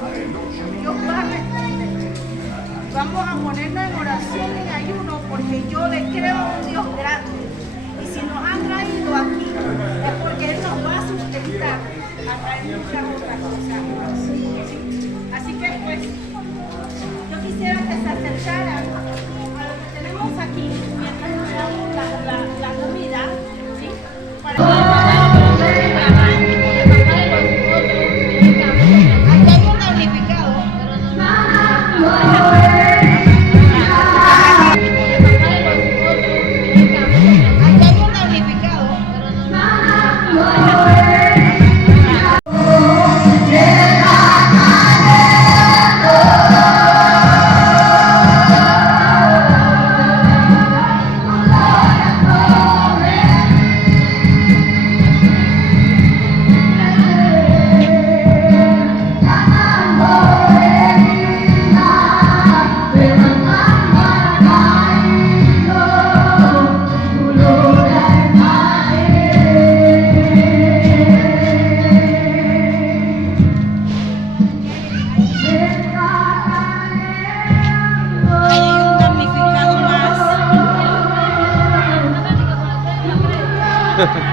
Dios va a responder. Vamos a ponernos en oración, en ayuno, porque yo le creo a un Dios grande. Y si nos ha traído aquí, es porque Él nos va a sustentar a traer muchas otras cosas. Así que pues, yo quisiera que se acercaran a lo que tenemos aquí, mientras nos damos la comida, ¿sí? Aquí hay un damnificado. Aquí hay un damnificado. Hay un damnificado más.